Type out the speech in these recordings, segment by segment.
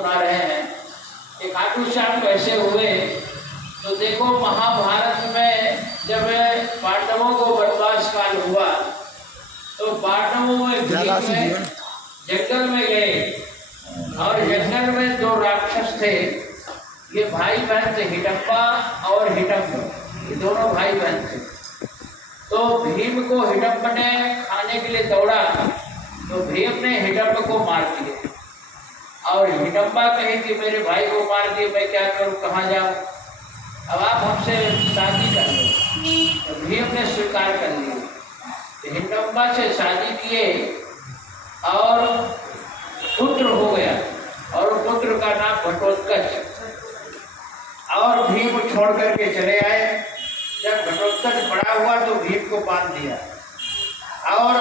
सुना रहे हैं कि खाटू श्याम कैसे हुए। तो देखो महाभारत में जब पांडवों को वनवास काल हुआ तो पांडवों में जंगल में गए और जंगल में दो राक्षस थे, ये भाई बहन थे, हिडम्बा और हिडम्ब, ये दोनों भाई बहन थे। तो भीम को हिडम्ब ने खाने के लिए दौड़ा तो भीम ने हिडम्ब को मार दिया और हिडम्बा कहे कि मेरे भाई को मार दिए, मैं क्या करूं, कहाँ जाऊं, अब आप हमसे शादी कर लो। तो भीम ने स्वीकार कर लिया, तो हिडम्बा से शादी किए और पुत्र हो गया और पुत्र का नाम घटोत्कच। और भीम छोड़ करके चले आए। जब घटोत्कच बड़ा हुआ तो भीम को बांध दिया और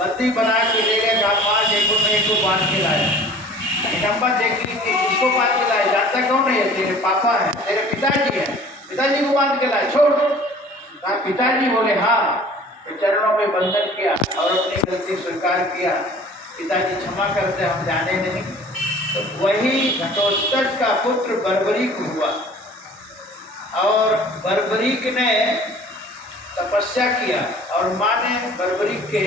बंदी बना के ले गए। माँ देखो मैं इसको बांध के लाया। हिडम्बा देखी कि इसको बांध के लाया, जानता कौन है, तेरे पापा है, तेरे पिताजी है, पिताजी को बांध के लाए, छोड़। कहा पिताजी, बोले हाँ। तो चरणों में बंधन किया और अपनी गलती स्वीकार किया, पिताजी क्षमा करते, हम जाने नहीं। तो वही घटोत्कच का पुत्र बर्बरीक हुआ और बर्बरीक ने तपस्या किया और माँ ने बर्बरीक के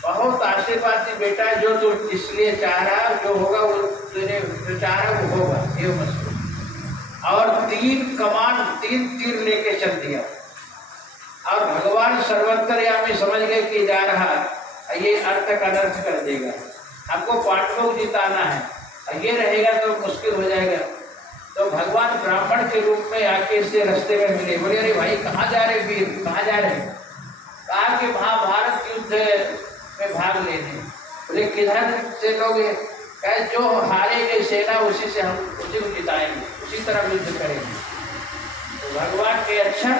बहुत आशीर्वाद दी, बेटा जो तू इसलिए चाह रहा, जो होगा वो तेरे जो चाह रहा वो होगा, ये मत। और 3 तीर लेके चल दिया और भगवान सर्वंतर्यामी समझ गए कि जा रहा ये अर्थ का अनर्थ कर देगा, हमको पांडवों को जिताना है, ये रहेगा तो मुश्किल हो जाएगा। तो भगवान ब्राह्मण के रूप में आके इससे रास्ते में मिले, बोले अरे भाई कहाँ जा रहे वीर, कहाँ जा रहे? कहा कि महाभारत युद्ध में भाग लेने। बोले किधर से लोग? कहे जो हारेंगे सेना उसी से हम उसी को जिताएंगे, उसी तरह युद्ध करेंगे। तो भगवान के अच्छा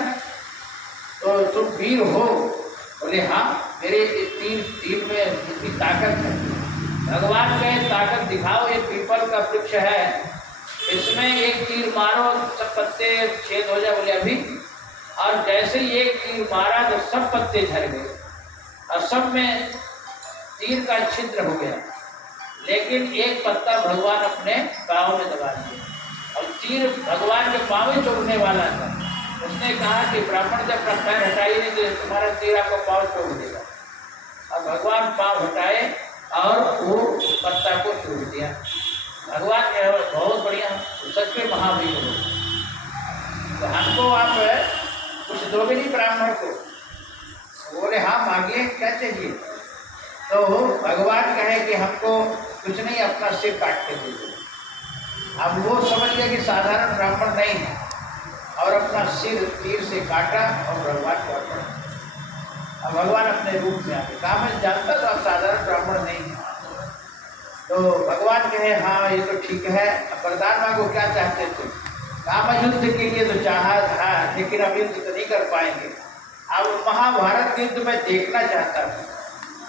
तो तुम वीर हो? बोले हाँ, मेरे तीर में इतनी ताकत है। भगवान कहे ताकत दिखाओ, ये पीपल का वृक्ष है, इसमें एक तीर मारो सब पत्ते छेद हो जाए। बोले अभी? और जैसे ही एक तीर मारा तो सब पत्ते झड़ गए और सब में तीर का छिद्र हो गया, लेकिन एक पत्ता भगवान अपने पाँव में दबा दिया और तीर भगवान के पाँव में चुभने वाला था। उसने कहा कि ब्राह्मण जब अपना पैर हटाई नहीं तो तुम्हारा तीर आपको पाँव चुभ देगा। और भगवान पाँव हटाए और वो पत्ता को चूड़ दिया। भगवान कहे बहुत बढ़िया, सच में महावीर हो, तो हमको आप कुछ दोगे नहीं ब्राह्मण को? बोले हाँ मांगिए, क्या चाहिए? तो भगवान कहे कि हमको कुछ नहीं, अपना सिर काट के दीजिए। अब वो समझ गए कि साधारण ब्राह्मण नहीं है और अपना सिर तीर से काटा और भगवान को अर्पण। अब भगवान अपने रूप में आके कहा मैं जानता था आप साधारण ब्राह्मण नहीं है। तो भगवान कहे हाँ ये तो ठीक है, वरदान मांगो, क्या चाहते थे? कहा मैं युद्ध के लिए तो चाहा था, लेकिन अब युद्ध तो नहीं कर पाएंगे, अब महाभारत युद्ध में देखना चाहता हूँ।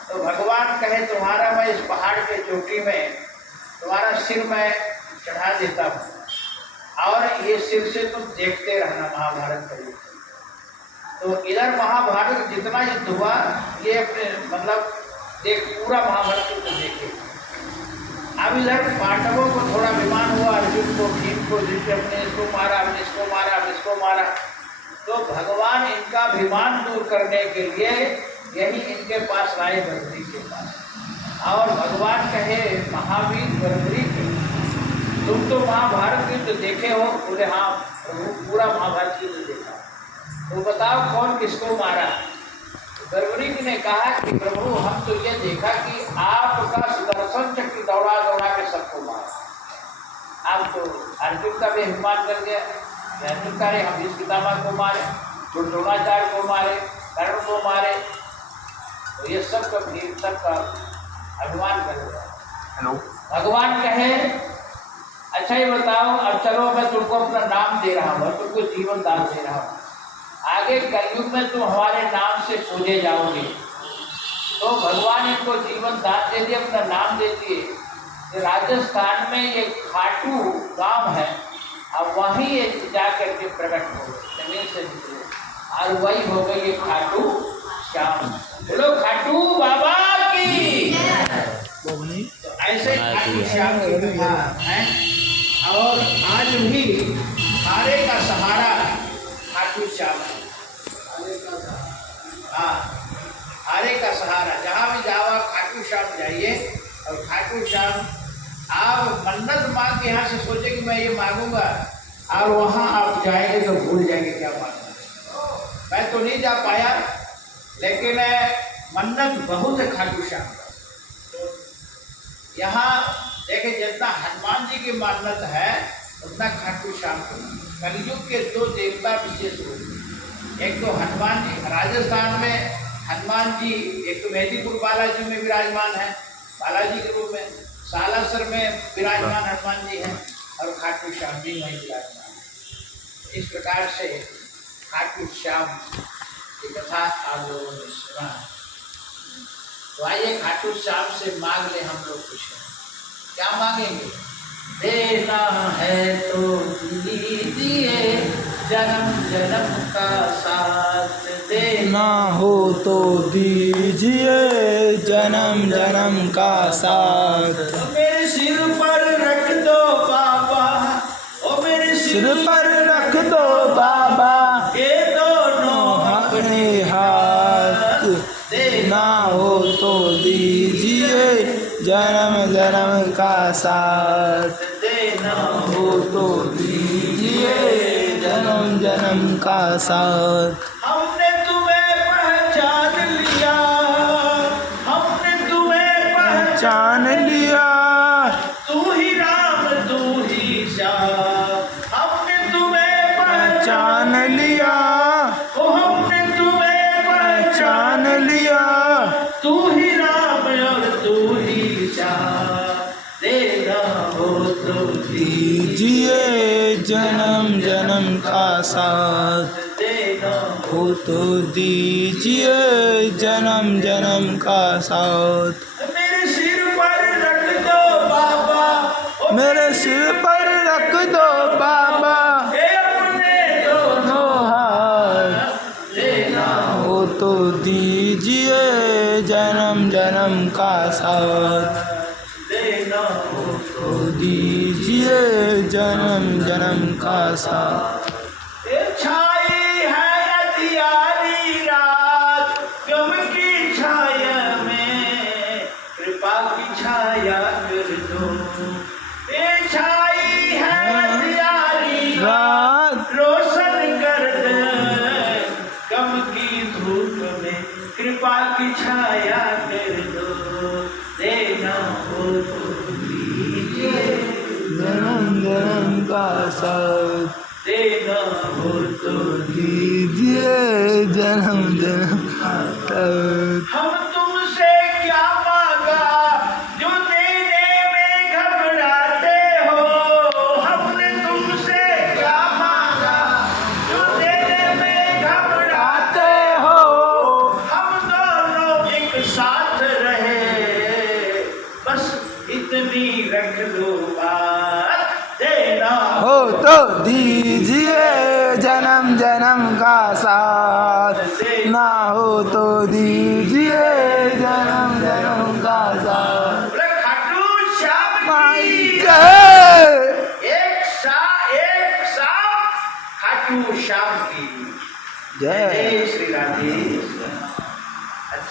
तो भगवान कहे तुम्हारा मैं इस पहाड़ के चोटी में तुम्हारा सिर मैं चढ़ा देता हूँ और ये सिर से तुम देखते रहना महाभारत का युद्ध। तो इधर महाभारत जितना युद्ध हुआ ये अपने मतलब देख पूरा महाभारत युद्ध देखे। अब इधर पांडवों को थोड़ा अभिमान हुआ, अर्जुन को, भीम को, जिससे अपने इसको मारा, अपने इसको मारा, अपने इसको मारा। तो भगवान इनका अभिमान दूर करने के लिए यही इनके पास आए, बर्बरी के पास। और भगवान कहे महावीर बर्बरी के तुम तो महाभारत युद्ध देखे हो? बोले हाँ प्रभु पूरा महाभारत युद्ध देखा। तो बताओ कौन किसको मारा? बर्बरीक ने कहा कि प्रभु हम तो ये देखा कि आपका सुदर्शन चक्र दौड़ा दौड़ा के सबको मारा। आप तो अर्जुन का भी अभिमान कर दिया, अर्जुन का रे हम इस पितामह को मारे, द्रोणाचार्य को मारे, कर्ण को मारे, तो ये सब का भीड़ सबका अभिमान कर दिया। हेलो भगवान कहे अच्छा ये बताओ, अब चलो मैं तुमको अपना नाम दे रहा हूँ, तुमको जीवन दान दे रहा हूँ, आगे कलयुग में तुम हमारे नाम से पूजे जाओगे। तो भगवान इनको जीवन दान दे दिए, अपना नाम दे दिए। राजस्थान में ये खाटू गांव है, अब वहीं ये जा करके प्रकट हो गए जमीन से निकले और वही हो गई ये खाटू श्याम। बोलो खाटू बाबा की। तो ऐसे खाटू श्याम की कथा है। और आज भी खारे का सहारा खाटू श्याम है। हाँ, खारे का सहारा, जहाँ भी जाओ आप खाटू श्याम जाइए। और खाटू श्याम आप मन्नत मांग के यहाँ से सोचे कि मैं ये मांगूंगा, और वहाँ आप जाएंगे तो भूल जाएंगे क्या मांगना। मैं तो नहीं जा पाया, लेकिन मन्नत बहुत है खाटू श्याम का। यहाँ देखिए, जितना हनुमान जी की मन्नत है उतना खाटू श्याम को। कलयुग के दो देवता विशेष रूप, एक तो हनुमान जी राजस्थान में, हनुमान जी एक तो मेहदीपुर बालाजी में विराजमान है बालाजी के रूप में, सालासर में विराजमान हनुमान जी हैं, और खाटू श्याम जी वहीं विराजमान है। इस प्रकार से खाटू श्याम की कथा आप लोगों ने सुना। तो आइए खाटू श्याम से मांग ले हम लोग कुछ। क्या मांगेंगे? देना है तो दीजिए, जन्म जन्म का साथ देना हो तो दीजिए, जन्म जन्म का साथ। मेरे सिर पर रख दो बाबा, ओ मेरे सिर पर रख दो बाबा, ये दोनों अपने हाथ। देना हो तो दीजिए, जन्म जन्म का साथ। देना हो तो दीजिए, जन्म जन्म का साथ। हमने तुम्हें पहचान लिया, हमने तुम्हें पहचान लिया, तू ही राम तू ही श्याम। हमने तुम्हें पहचान लिया, ओ हमने तुम्हें पहचान लिया, तू ही राम और तू ही श्याम। देना हो तो दीजिए, जन्म जन्म का साथ। देना हो तो दीजिए, जन्म जन्म का साथ। मेरे सिर पर रख दो बाबा, ओ मेरे सिर पर रख दो बाबा, ये अपने दोनों हाथ। देना हो तो दीजिए, जन्म जन्म का साथ। देना हो तो दीजिए, जन्म जन्म का साथ। छाई है अंधियारी रात, गम की छाया में कृपा की छाया कर दो। ये छाई है अंधियारी रात, रोशन कर दे गम की धूप में कृपा की छाया कर दो। देना हो तो दीजिए, जन्म जन्म का साथ। देना हो तो दीजिए, जन्म जन्म का साथ। हम तुमसे क्या मांगा जो देने में घबराते हो। हमने तुमसे क्या मांगा जो देने में घबराते हो। हम दोनों एक साथ रहे, बस इतनी रख लो बात। देना हो तो दीजिए, जन्म जन्म का साथ। ना हो तो दीजिए, जन्म जन्म का साथ। खाटू श्याम माई की जय। एक सा खाटू श्याम की जय। जय श्री राधे।